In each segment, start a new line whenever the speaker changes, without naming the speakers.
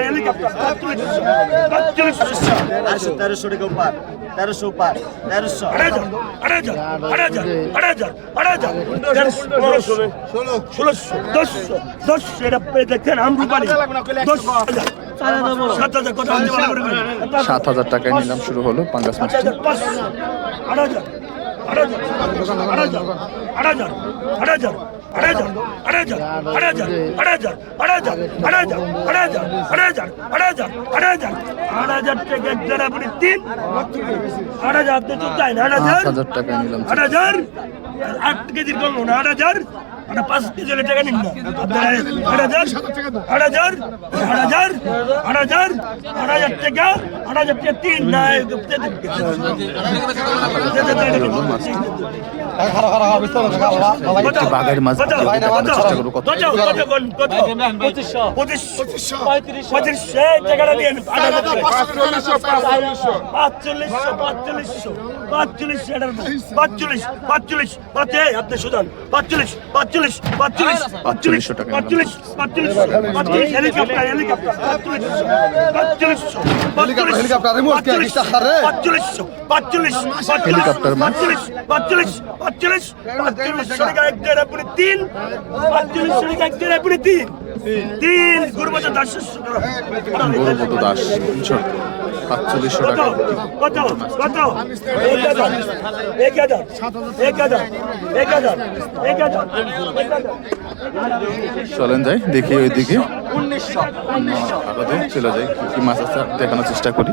Helicopter
তেরোশো তেরোশো
দশ সাত হাজার
টাকায় নিলাম শুরু হলো পাঙ্গাস
হাজার আট হাজার আট হাজার আট হাজার আট হাজার আট কেজির করল না আট হাজার আটা পাঁচ কেজি টাকা নিন না আট হাজার আট হাজার আট হাজার আট হাজার আট হাজার টাকা আট হাজার টাকা তিন না
একটি বাঘের মাছ দেখানোর চেষ্টা করব কত
পাঁচচল্লিশশো
টাকা
হেলিকপ্টার
মাছ
পাঁচচল্লিশ পাঁচচল্লিশ পাঁচচল্লিশ এক দেড় আপনি তিন পাঁচচল্লিশ টাকা এক দেড় আপনি তিন। তিন
গৌরবত দাস তিনশো পাঁচচল্লিশশো টাকা।
কত? কত? এক হাজার। এক হাজার। এক হাজার। এক হাজার। এক হাজার।
চলেন যাই দেখি ওইদিকে। আপাতত চলে যাই কি কি মাছ আছে দেখানোর চেষ্টা করি।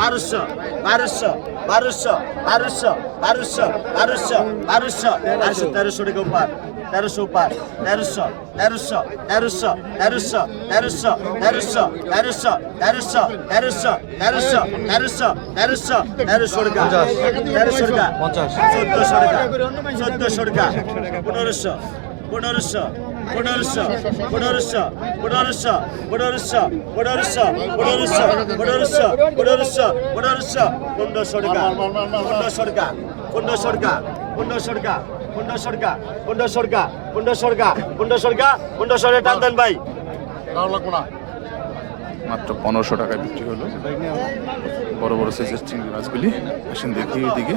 বারোশো বারোশো বারোশো বারোশো বারোশো বারোশো বারোশো বারোশো তেরোশো টাকা পার তেরোশো পার তেরোশো তেরোশো তেরোশো তেরোশো তেরোশো তেরোশো তেরোশো তেরোশো তেরোশো তেরোশো তেরোশো তেরোশো তেরোশো টাকা তেরোশো টাকা চোদ্দশো টাকা চোদ্দশো টাকা পনেরোশো পনেরোশো পনেরোশো পনেরোশো পনেরোশো পনেরোশো পনেরোশো পনেরোশো পনেরোশো পনেরোশো পনেরোশো পনেরোশো টাকা পনেরোশো টাকা পনেরোশো টাকা পনেরোশো টাকা পনেরোশো টাকা পনেরোশো টাকা পনেরোশো টাকা পনেরোশো টাকা পনেরোশো টাকা টান দেন ভাই
মাত্র পনেরোশো টাকায় বিক্রি হলো বড় বড় সাইজের চিংড়ি মাছগুলি আসেন দেখি ওইদিকে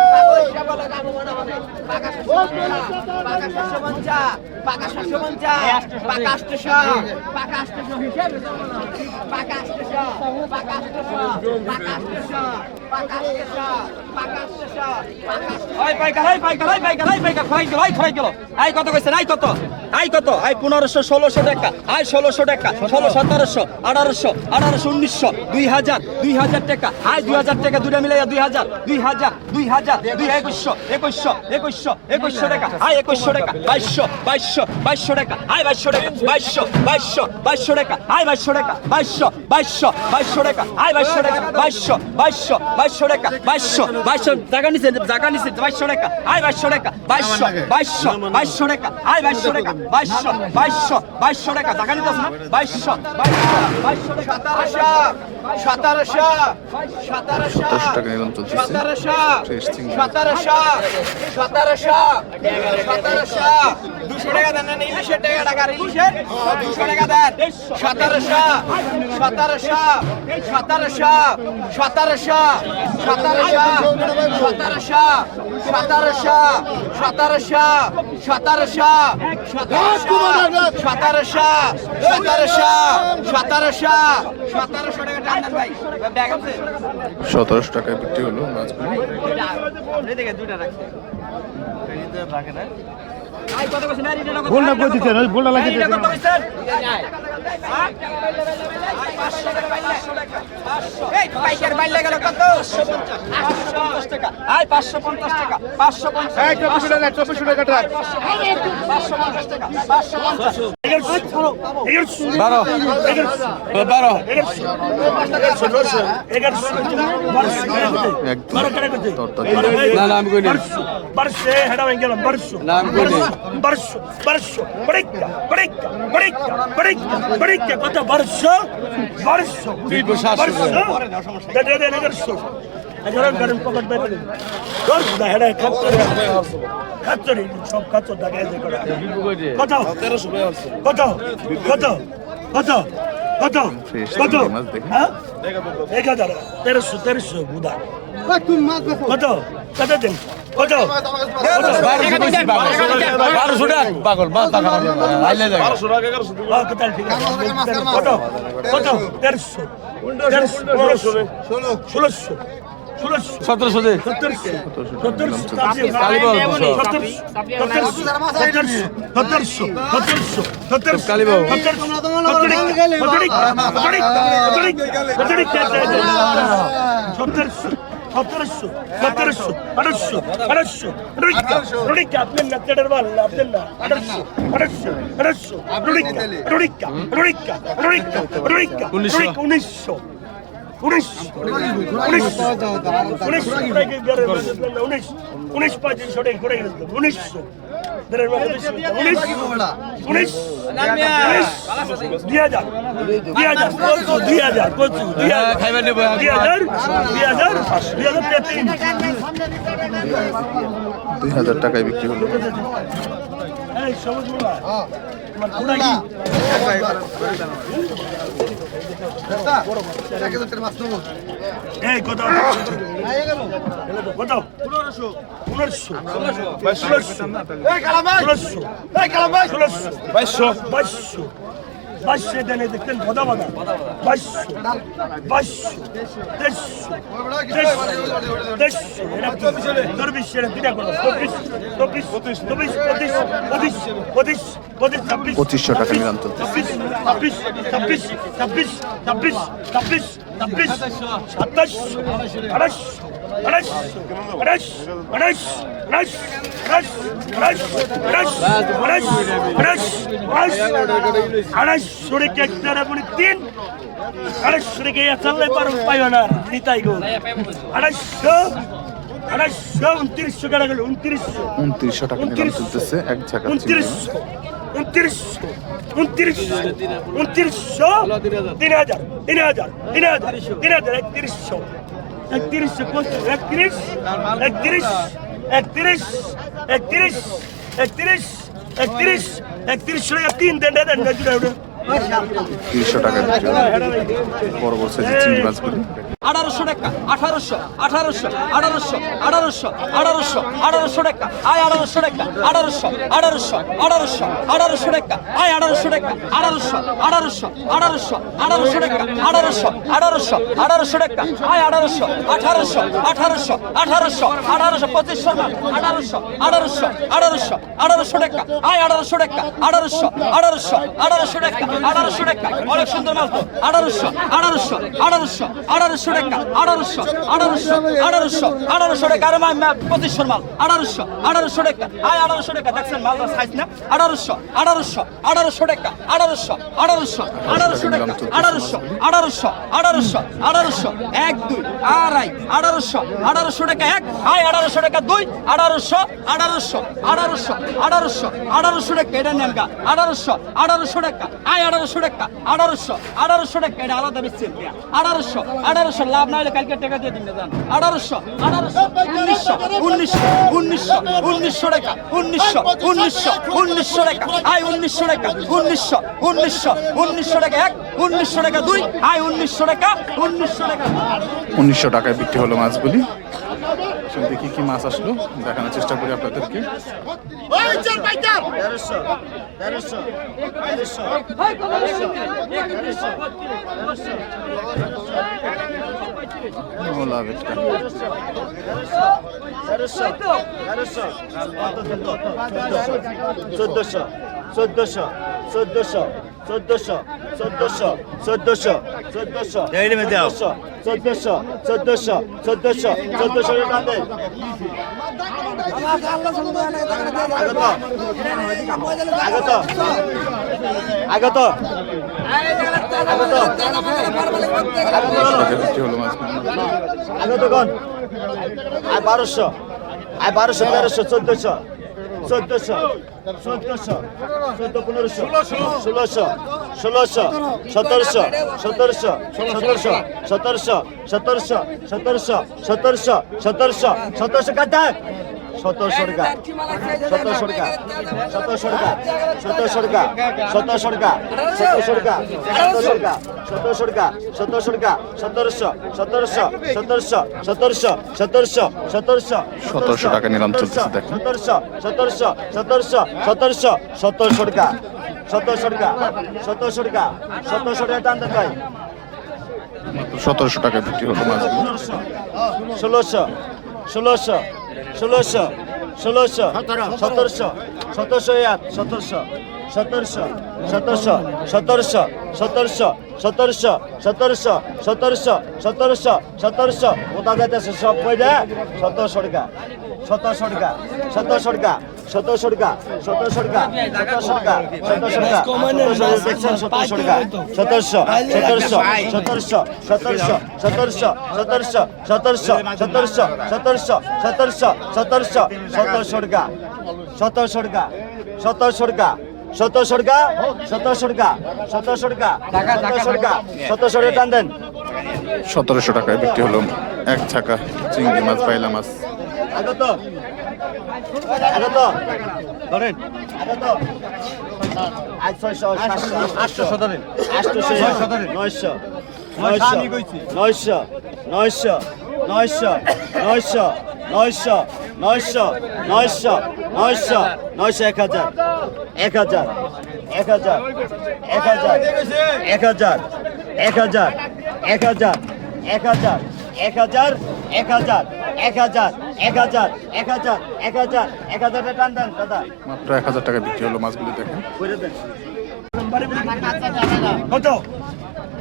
কত কইছে নাই কত আই কত? আই পনেরোশো, ষোলোশো টাকা। আই ষোলোশো টাকা, ষোলো, সতেরোশো, আঠারোশো আঠারোশো, উনিশশো, দুই হাজার দুই হাজার টাকা। আই দুই হাজার টাকা দুটা মিলাইয়া দুই হাজার দুই হাজার দুই হাজার, দুই একুশশো একুশশো একুশশো একুশশো টাকা। আই একুশশো টাকা, বাইশশো বাইশশো বাইশশো টাকা। আই বাইশশো টাকা, বাইশশো বাইশশো বাইশশো টাকা। আই বাইশশো টাকা, বাইশশো বাইশশো বাইশশো টাকা। আই বাইশশো টাকা, বাইশশো বাইশশো বাইশশো টাকা, বাইশশো বাইশশো, টাকা নিচে টাকা নিচে বাইশশো টাকা। আই বাইশশো টাকা, বাইশশো বাইশশো বাইশশো টাকা। আই বাইশশো টাকা বাইশশো বাইশশো বাইশশো টাকা টাকা নিতে না বাইশশো বাইশশো বাইশশো টাকা
সতেরোশো সতেরোশো
সতেরোশো।
সতেরোশো সতেরোশো সতেরোশো দুশো টাকা দেন না ইলিশের টাকা টাকা ইলিশের দুশো টাকা দেন সতেরোশো সতেরোশো সতেরোশো সতেরোশো সতেরোশো সতেরোশো সতেরোশো সতেরোশো সতেরোশো সতেরোশো সতেরোশো টাকা
টাকায় বিক্রি হলো মাছগুলো।
দুটা রাখছে।
ভুলটা কই দিচ্ছেন ভুলটা লাগিয়ে
দিচ্ছেন পাইকার বাইলে গেল কত আয় পাঁচশো পঞ্চাশ টাকা
படிக்க কত வருஷம் வருஷம் வருஷம் এখন কারণ পকেট বাইরে দর খুদা হেডা খাচ্চরি খাচ্চরি সব খাচ্চর ডাকে কত কত কত কত কত কত এক হাজার তেরোশো তেরোশো বুধা কত কত দিন কত
বারোশো টাকা পাগল
কত কত তেরোশো ষোলোশো।
সতেরোশো দে
সতেরোশো সতেরোশো আঠারোশো আঠারোশো রুড়িকা রুড়িকা আপনার না
উনিশশো
উনিশ। উনিশ। উনিশ। উনিশ। উনিশ পঁচিশ উনিশশো হ্যাঁ, হ্যাঁ। দুই হাজার।
টাকায় বিক্রি হলো।
সবুজ হ্যাঁ। এই কত? কত পনেরোশো। পনেরোশো। বাইশশো বাইশশো বাইশশো। বাইশশো। বাইশশো তেইশশো তেইশশো তেইশশো চব্বিশ এটা দুটা করো চব্বিশ চব্বিশ চব্বিশ পঁচিশ পঁচিশ পঁচিশ পঁচিশ ছাব্বিশ
পঁচিশশো টাকা নিলাম তো।
ছাব্বিশ ছাব্বিশ ছাব্বিশ ছাব্বিশ ছাব্বিশ ছাব্বিশ ছাব্বিশ সাতাশ আঠাশ আঠাশ আঠাশ আঠাশ আঠাশ আঠাশ আঠাশ আঠাশ আঠাশ আঠাশ আঠাশ আঠাশ সরে কেকটার আপনি তিন। সরে কে চাললে পারো পাইও না নিতাই গো। আঠাশশো আঠাশশো উনত্রিশশো টাকা গেল উনত্রিশশো।
উনত্রিশশো টাকা নিলাম চলতেছে এক ঝাঁকা
উনত্রিশশো উনত্রিশশো উনত্রিশশো উনত্রিশশো তিন হাজার তিন হাজার তিন হাজার তিন হাজার একত্রিশশো। একত্রিশশো পঁচিশ একত্রিশ? একত্রিশ একত্রিশ একত্রিশ একত্রিশ একত্রিশ টাকা তিন দেন দেন
মাছগুলি।
আঠারোশো টাকা আঠারোশো আঠারোশো আঠারোশো আঠারোশো আঠারোশো আঠারোশো টাকা আয় আঠারোশো টাকা আঠারোশো আঠারোশো আঠারোশো আঠারোশো টাকা আয় আঠারোশো টাকা আঠারোশো আঠারোশো আঠারোশো আঠারোশো টাকা আঠারোশো আঠারোশো আঠারোশো টাকা আয় আঠারোশো আঠারোশো আঠারোশো আঠারোশো আঠারোশো পঁচিশশো না আঠারোশো আঠারোশো আঠারোশো আঠারোশো টাকা আয় আঠারোশো টাকা আঠারোশো আঠারোশো আঠারোশো টাকা আঠারোশো টাকা অনেক সুন্দর মাল তো আঠারোশো আঠারোশো আঠারোশো আঠারোশো আঠারোশো টাকা আঠারোশো দুই আড়াই আঠারোশো আঠারোশো টাকা এক আয় আঠারোশো টাকা দুই আয় আঠারোশো টাকা আঠারোশো আঠারোশো টাকা এটা আঠারোশো লাভ না হলে কালকে টাকা দিয়ে দিন আঠারোশো আঠারোশো, উনিশশো উনিশশো উনিশশো উনিশশো টাকা, উনিশশো উনিশশো উনিশশো টাকা, আয় উনিশশো টাকা, উনিশশো উনিশশো উনিশশো টাকা এক, উনিশশো টাকা দুই, আয় উনিশশো টাকা উনিশশো টাকা।
উনিশশো টাকায় বিক্রি হলো মাছগুলি। আসলে দেখি কি মাছ আসলো? দেখানোর চেষ্টা করি আপনাদেরকে।
চোদ্দশো চোদ্দশো চোদ্দশো। চোদ্দশো চোদ্দশো চোদ্দশো চোদ্দশো চোদ্দশো চোদ্দশো চোদ্দশো চোদ্দশো চোদ্দশো আগত আগত আগত আগত গণ আয় বারোশো আয় বারোশো তেরোশো চোদ্দশো। চোদ্দশো চোদ্দশো চোদ্দ পনেরোশো ষোলোশো ষোলোশো সতেরোশো সতেরোশো সতেরোশো সতেরোশো সতেরোশো সতেরোশো সতেরোশো সতেরোশো সতেরোশো কাটা সতেরোশো টাকা সতেরোশো টাকা সতেরোশো টাকা সতেরোশো টাকা সতেরোশো টাকা সতেরোশো টাকা সতেরোশো টাকা সতেরোশো টাকা সতেরোশো টাকা সতেরোশো। সতেরোশো। সতেরোশো। সতেরোশো। সতেরোশো। সতেরোশো।
1700 টাকা নিলাম দেখুন।
সতেরোশো। সতেরোশো। সতেরোশো। সতেরোশো। সতেরোশো টাকা। সতেরোশো টাকা। সতেরোশো টাকা। সতেরোশো টাকা টান দেন
সতেরোশো টাকা বিক্রি হলো
ষোলোশো। ষোলোশো। ষোলোশো ষোলোশো সতেরোশো সতেরোশো এক সতেরোশো সতেরোশো সতেরোশো সতেরোশো সতেরোশো সতেরোশো সতেরোশো সতেরোশো সতেরোশো সতেরোশো। কোথা যাইতেছে সব কই দে সতেরোশো টাকা সতেরোশো টাকা সতেরোশো টাকা। সতেরোশো টাকা সতেরোশো টাকা সতেরোশো টাকা সতেরোশো টাকা সতেরোশো দেখছেন সতেরোশো টাকা সতেরোশো সতেরোশো সতেরোশো সতেরোশো সতেরোশো সতেরোশো সতেরোশো সতেরোশো সতেরোশো সতেরোশো সতেরোশো সতেরোশো টাকা সতেরোশো টাকা সতেরোশো টাকা সতেরোশো টাকা সতেরোশো টাকা সতেরোশো টাকা সতেরোশো টাকা সতেরোশো টাকা টান দেন
সতেরোশো টাকায় বিক্রি হলো এক ছাকা চিংড়ি মাছ বাইলা মাছ
আগত আগত ধরেন আগত আটশো সতেরো আটশো নয়শো নয়শো নয়শো নয়শো নয়শো নয়শো নয়শো নয়শো নয়শো নয়শো নয়শো এক হাজার এক হাজার এক হাজার এক হাজার এক হাজার এক হাজার এক হাজার এক হাজার এক হাজার এক হাজার এক হাজার এক হাজার এক হাজার এক হাজার এক হাজার টান দেন দাদা।
মাত্র এক হাজার টাকা বিক্রি হলো মাছগুলো দেখেন।
করে দেন।
কত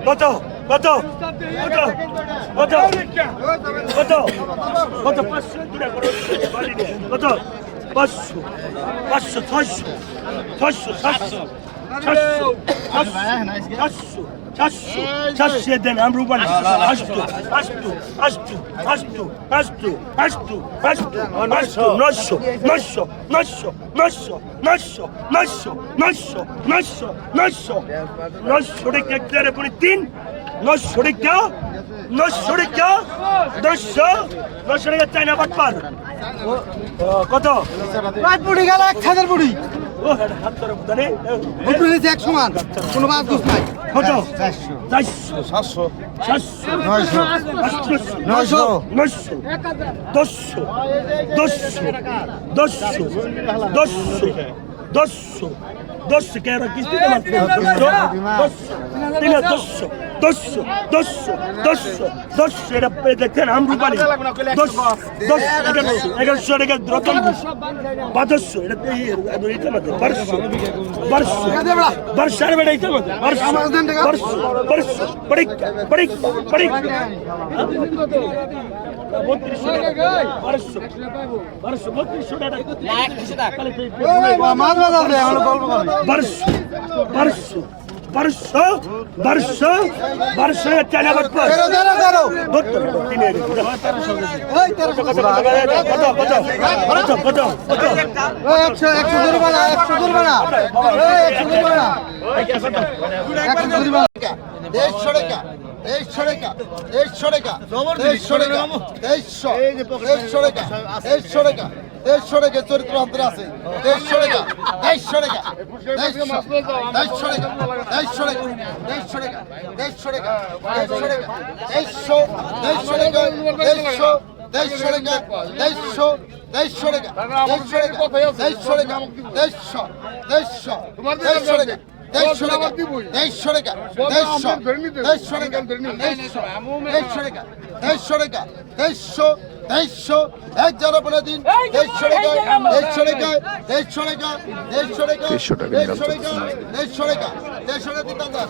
কত কত কত কত কত কত পাঁচশো দূরে করো বাড়ি নিয়ে। কত পাঁচশো পাঁচশো ছয়শো ছয়শো সাতশো সাতশো সাতশো সাতশো। সাতশো দেন আমরা উপরে আসতো আসতো আসতো আসতো আসতো আসতো আসতো আসতো নশো নশো নশো নশো নশো নশো নশো নশো নশো নশো টাকা একটা পরে তিন নশো টাকা নশো টাকা নশো নশো টাকা চাই না বাটপার কত
পাঁচ বুড়ি গেল এক হাজার বুড়ি এক সমান। কোনো মাছ দোষ নাই।
কত চারশো।
সাতশো।
সাতশো
নয়শো। নয়শো।
নয়শো। দশশো। দশশো। দশশো। দশশো। দশশো। দশশো। কেন কিস্তিতে মাত্র দশশো। দশশো। দশশো দশশো দশশো দশশো এটা দেখেন আমরু পানি দশ দশ এগারোশো এগারোশো টাকা রতন ঘুষ বাদশো এটা এই এটা মাত্র বারোশো বারোশো বারোশো আর বেড়া এটা মাত্র বারোশো বারোশো বারোশো পরীক্ষা পরীক্ষা পরীক্ষা বত্রিশশো টাকা বারোশো বারোশো বারোশো বারোশো বারোশো চায়না
বাট একশো একশো দুর্বানা একশো দুর্বানা একশো দুর্বানা একশো দুর্বানা
দেড়শো টাকা দেড়শো টাকা দেড়শো টাকা দেড়শো টাকা দেড়শো টাকা দেড়শো টাকা দেড়শো টাকা চরিত্র অন্তর আছে দেড়শো টাকা দেড়শো টাকা দেড়শো দেড়শো টাকা দেড়শো টাকা দেড়শো টাকা দেড়শো টাকা দেড়শো টাকা দেড়শো দেড়শো টাকা দেড়শো তেইশশো টাকা তেইশশো তেইশশো টাকা তেইশশো টাকা তেইশশো টাকা তেইশশো তেইশশো তেইশশো টাকা তেইশশো টাকা। তেইশশো টাকা। তেইশশো তেইশশো টাকা। তেইশশো টাকা। তেইশশো টাকা। তেইশশো তেইশশো এক জানো পনেরো দিন তেইশশো টাকা। তেইশশো টাকা। তেইশশো টাকা। তেইশশো টাকা।
তেইশশো টাকা
তেইশশো টাকা। তেইশশো টাকা। তেইশশো টাকা দিতে হবে।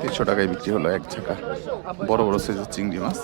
তিনশো টাকায় বিক্রি হলো এক ঝাঁকা। বড় বড় সাইজের চিংড়ি মাছ।